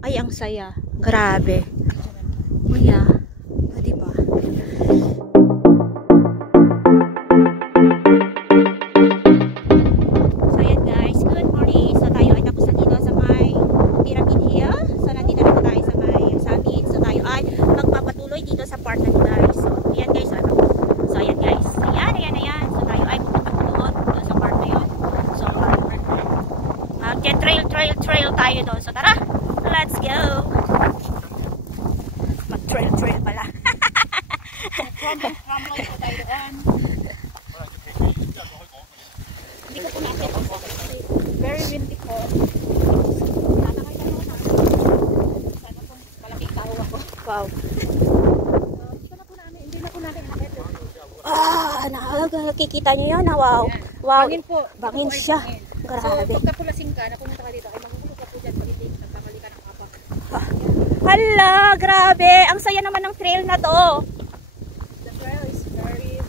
Ay, ang saya. Grabe. Kuya. O, diba? So, ayan guys. Good morning. So, tayo ay tapos na dito sa may Pyramid Hill. So, nandito na tayo sa may summit. So, tayo ay magpapatuloy dito sa part na guys. So, ayan guys. So, ayan guys. Ayan. So, tayo ay pupunta doon sa part na yun. So, trail tayo doon. So, tara! Let's go! Mag-trail pala. Tramline po tayo doon. Hindi ko po nakita po kasi very windy po. Sana kayo naman na. Sana po malaking tao ako. Wow. Hindi na po natin nakita. Nakikita nyo yan. Wow. Wow. Bangin po. Bangin siya. Grabe. So, pagka pulasing ka, napunta ka dito, ay magugulo ka po dyan pag hindi nagkamali ka ng kapag. Hala, grabe. Ang saya naman ng trail na to. The trail is very...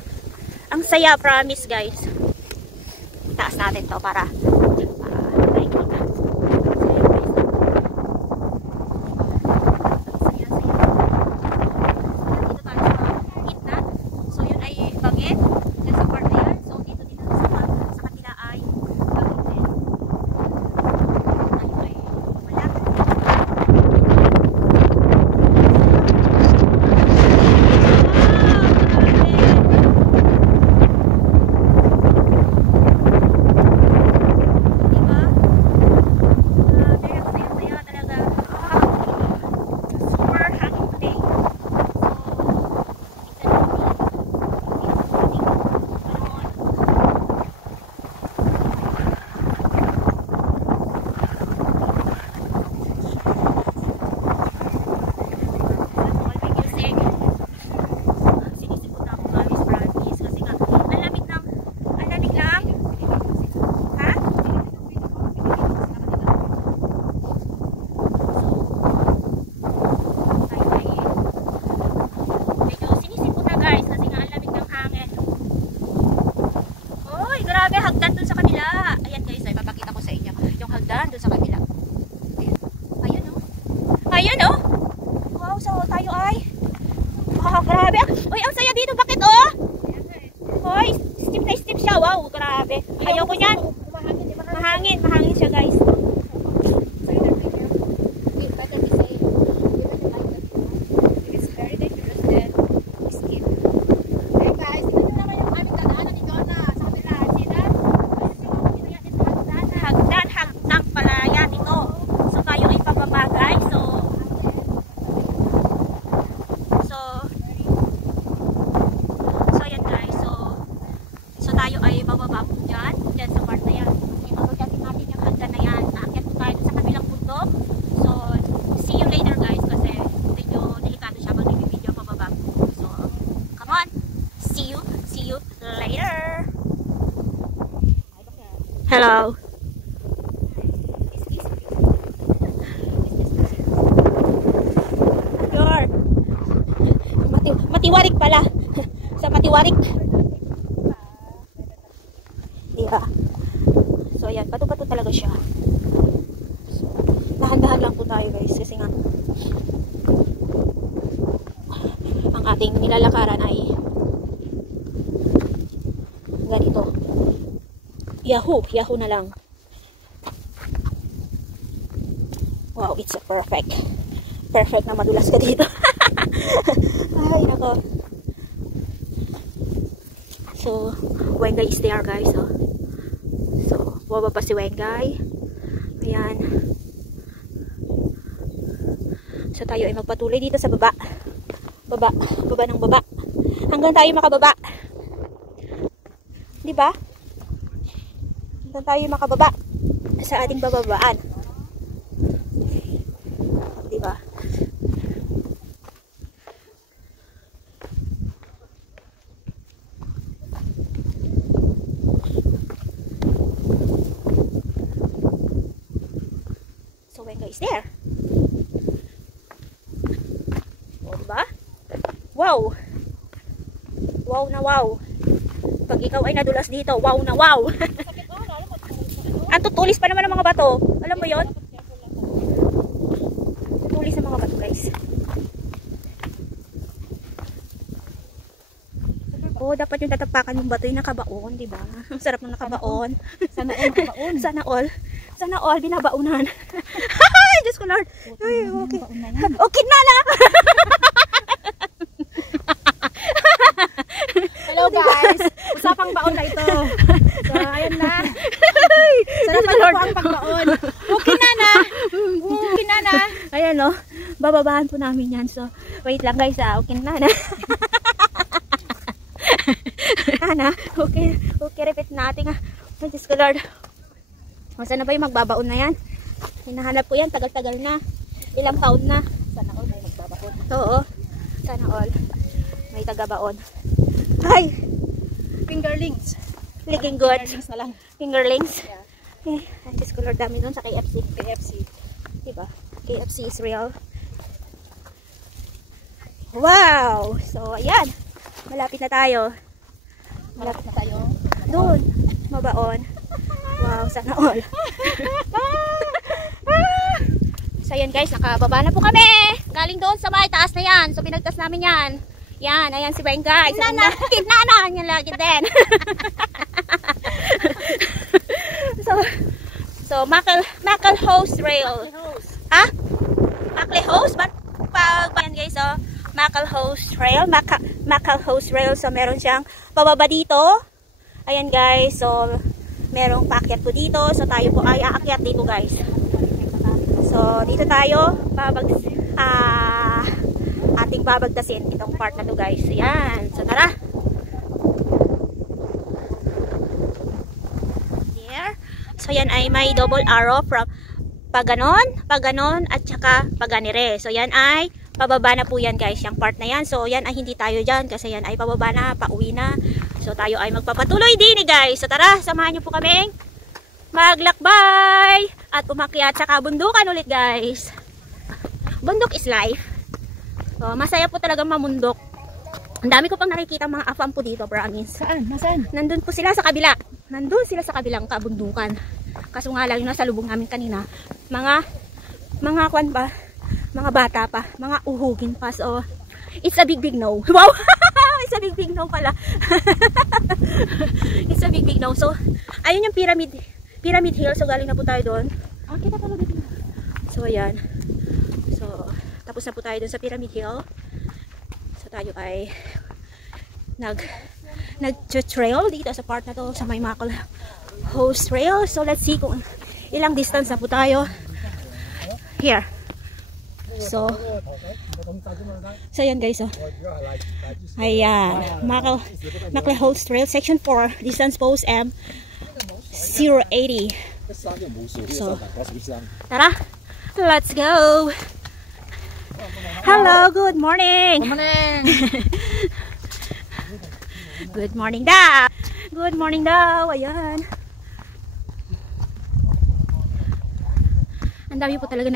Ang saya, promise guys. Taas natin to para nakikita. Dito tayo sa gitna. So yun ay bangin. Dito sa part na yan. So dito sa kabila ay bangin din. Tayo ay malapit. Hagdan dun sa kabila. Ayan guys, ay papakita ko sa inyo yung hagdan dun sa kabila. Ayun oh. Ayun oh. Wow, so tayo ay grabe. Uy, ang saya dito. Bakit oh? Uy, steep na steep siya. Wow, grabe. Ayaw ko yan. Mahangin siya guys. Hello. Matiwarik pala. Sa Matiwarik. Yeah. So ayan, bato-bato talaga siya. So, dahan-dahan lang po tayo guys kasi nga ang ating nilalakaran ay ganito. Yahoo na lang. Wow, it's a perfect na madulas ka dito. Ay, nako. So, Wengay is there guys. Oh. So, baba pa si Wengay. Ayan. So, tayo ay magpatuloy dito sa baba. Baba ng baba. Hanggang tayo makababa. Diba? Hanggang tayo makababa sa ating bababaan. Diba? So, Wengay is there. O, diba? Wow! Wow na wow! Pag ikaw ay nadulas dito, wow na wow! Ang tutulis pa naman ng mga bato. Alam mo yon? huli sa mga bato guys. Oh, dapat yung tatapakan yung bato yung nakabaon, di ba? Ang sarap ng nakabaon. Sana all nakabaon. Sana all. Sana all binabaunan. Ay, Diyos ko Lord. Ay, okay. Okay na na. Hello guys. Usapang baon na ito. So, ayan na. Sarapan na po ang pagbaon. Okay na na. Okay na na. Ayan o. Bababahan po namin yan. So, wait lang guys ah. Okay na na. Ana, okay, repeat natin ah. Oh, Diyos ko Lord. O, sana ba yung magbabaon na yan? Hinahanap ko yan, tagal-tagal na. Ilang taon na. Sana all may magbabaon. Oo, sana all. May tagabaon. Ay! Fingerlings. Looking good. Fingerlings na lang. Fingerlings. Yeah. Eh, ay, Diyos ko Lord, dami nun sa KFC. KFC. Diba? KFC is real. Wow! So, ayan. Malapit na tayo. Malapit na tayo. Doon, mabaon. Wow, sana all. So yan guys, nakababa na po kami. Galing doon sa may taas na yan. So pinagtas namin yan. Yan, ayan si Ben guys. Kinana. Yan lagi din. so Maclehose Rail. Ha? Maclehose? Pag yan guys, so Maclehose Trail, Maclehose Rail. So meron siyang pababa dito. Ayan guys, so merong paakyat po dito. So tayo po ay aakyat dito guys. So dito tayo ating babagtasin itong part na to guys. Ayan, so tara. There. So yan ay may double arrow from paganon at saka paganire. So yan ay pababa na po yan guys, yung part na yan. So yan ay hindi tayo dyan kasi yan ay pababa na, pauwi na. So tayo ay magpapatuloy din guys. So tara, samahan nyo po kaming maglakbay at umakyat sa kabundukan ulit guys. Bundok is life. So masaya po talagang mamundok. Ang dami ko pang nakikita mga afam po dito, promise. Saan? Nasaan? Nandun po sila sa kabila. Nandun sila sa kabilang kabundukan. Kaso nga lang yung nasa lubong namin kanina, mga kwan ba? Mga bata pa, mga uhugin pa. So, it's a big no. Wow! It's a big no pala. It's a big no. So, ayun yung Pyramid Hill. So, galing na po tayo doon. Kita pala dito. So, ayan. So, tapos na po tayo doon sa Pyramid Hill. So, tayo ay nag-trail dito sa part na to, sa may Maclehose Trail. So, let's see kung ilang distance na po tayo. Here. So yan guys, oh. Ayan, Maclehose Trail Section 4, distance post M080. So, tara, let's go. Hello, good morning. Good morning. Good morning daw. Good morning daw, ayan. Ang dami po talaga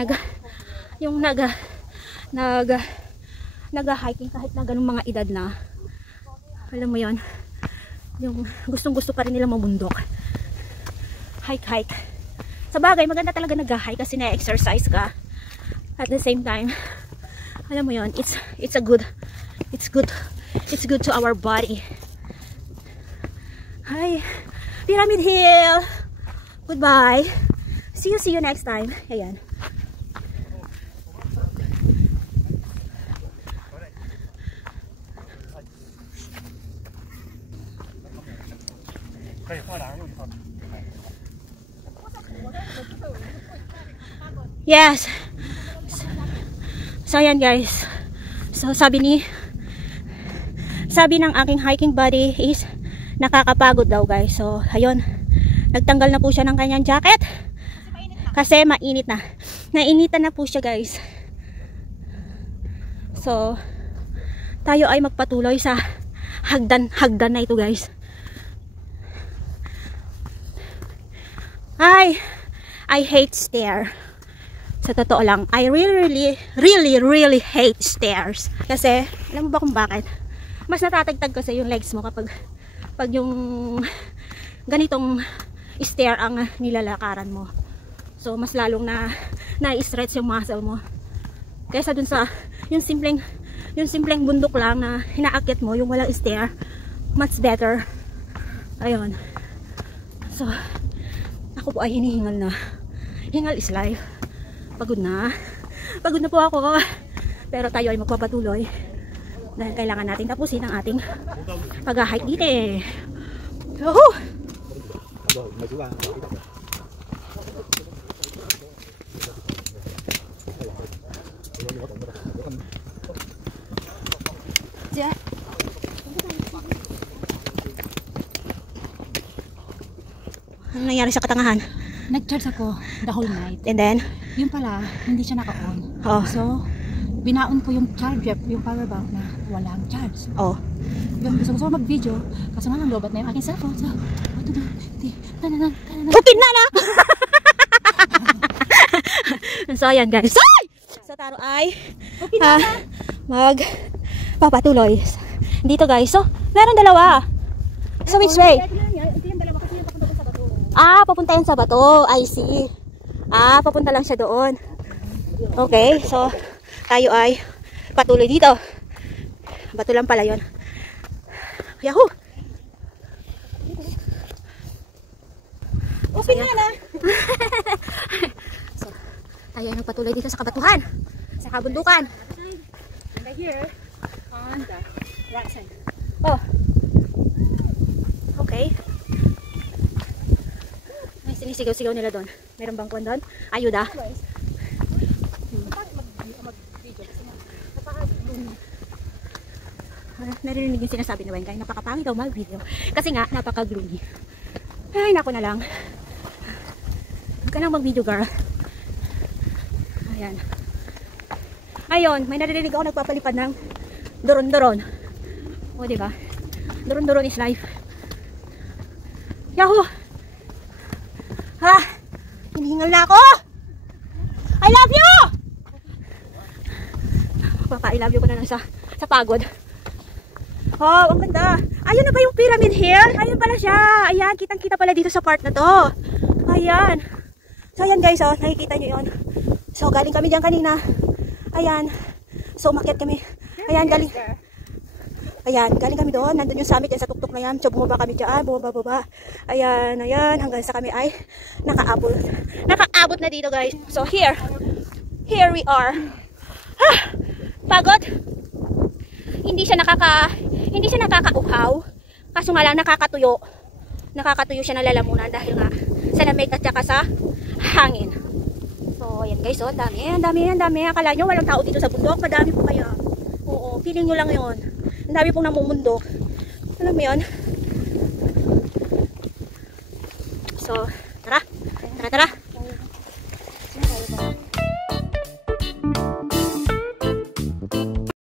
nag-hiking kahit na ganung mga edad na. Alam mo yon, yung gustong-gusto pa rin nila mamundok. Hike. Sa bagay, maganda talaga nag-hike kasi na-exercise ka. At the same time, alam mo yon, it's good to our body. Hi, Pyramid Hill. Goodbye. See you next time. Ayan. Yes. So ayan guys. So sabi ng aking hiking buddy is nakakapagod daw guys. So ayun, nagtanggal na po siya ng kanyang jacket kasi mainit na. Nainitan na po siya guys. So tayo ay magpatuloy sa hagdan na ito guys. I hate stair. Sa totoo lang, I really hate stairs. Kasi, alam mo ba kung bakit? Mas natatagtag kasi yung legs mo kapag yung ganitong stair ang nilalakaran mo. So, mas lalong na-stretch yung muscle mo. Kaysa dun sa yung simpleng bundok lang na hinaakyat mo, yung walang stair. Much better. Ayun. So, ako po ay hinihingal na. Hingal is life. Pagod na. Pagod na po ako. Pero tayo ay magpapatuloy. Dahil kailangan natin tapusin ang ating pag-hike dito eh. Woohoo! Diyan. Ano nangyari sa katangahan? Nag-charge ako the whole night. And then? Yung pala, hindi siya naka-on. Oh. So, binaon ko yung charger, yung power bank na walang charge. Oh. Yung gusto ko mag-video, kaso nga lang lobat na yung aking cellphone. So, ito na, Pukin na na! So, ayan guys. So, taro ay magpapatuloy. Dito guys. So, meron dalawa. So, which way? Ito yung dalawa kasi yung papunta sa bato. Ah, papunta yan sa bato. I see. Ah, papunta lang siya doon. Okay, so tayo ay patuloy dito. Bato lang pala yun. Yahoo! Okay na na. So, tayo ay magpatuloy dito sa kabatuhan. Sa kabundukan. And here, on the right side. Oh. Okay. May sinisigaw-sigaw nila doon. Meron bang kwan doon? Ayuda. Narinig yung sinasabi ni Weng kaya napakapangit daw mag-video. Kasi nga, napaka-gloomy. Ay, naku na lang. Huwag ka nang mag-video, girl. Ayan. Ayun, may narinig ako nagpapalipad ng doron-doron. O, diba? Doron-doron is life. Yahoo! Ha! Hinihingal na ako! I love you! Papa, I love you ko na lang sa pagod. Oh, ang ganda. Ayun na ba yung Pyramid Hill? Ayun pala siya. Ayan, kitang-kita pala dito sa part na to. Ayan. So, ayan guys, oh, nakikita nyo yun. So, galing kami dyan kanina. Ayan. So, umakyat kami. Ayan, galing. Ayan, galing kami doon. Nandun yung summit yan sa tuktok na yan. So, bumaba kami dyan. Bumaba. Ayan, ayan. Hanggang sa kami ay nakaabot. Nakaabot na dito guys. So, here we are. Ha! Pagod. Hindi siya nakakauhaw. Kaso nga lang nakakatuyo. Nakakatuyo siya na lalamunan dahil nga sa lamig at saka sa hangin. So, ayan guys, oh, ang dami. Akala nyo walang tao dito sa bundok. Madami po kaya. Oo, feeling nyo lang yon. Ang dami pong namumundok. Alam mo yun? So,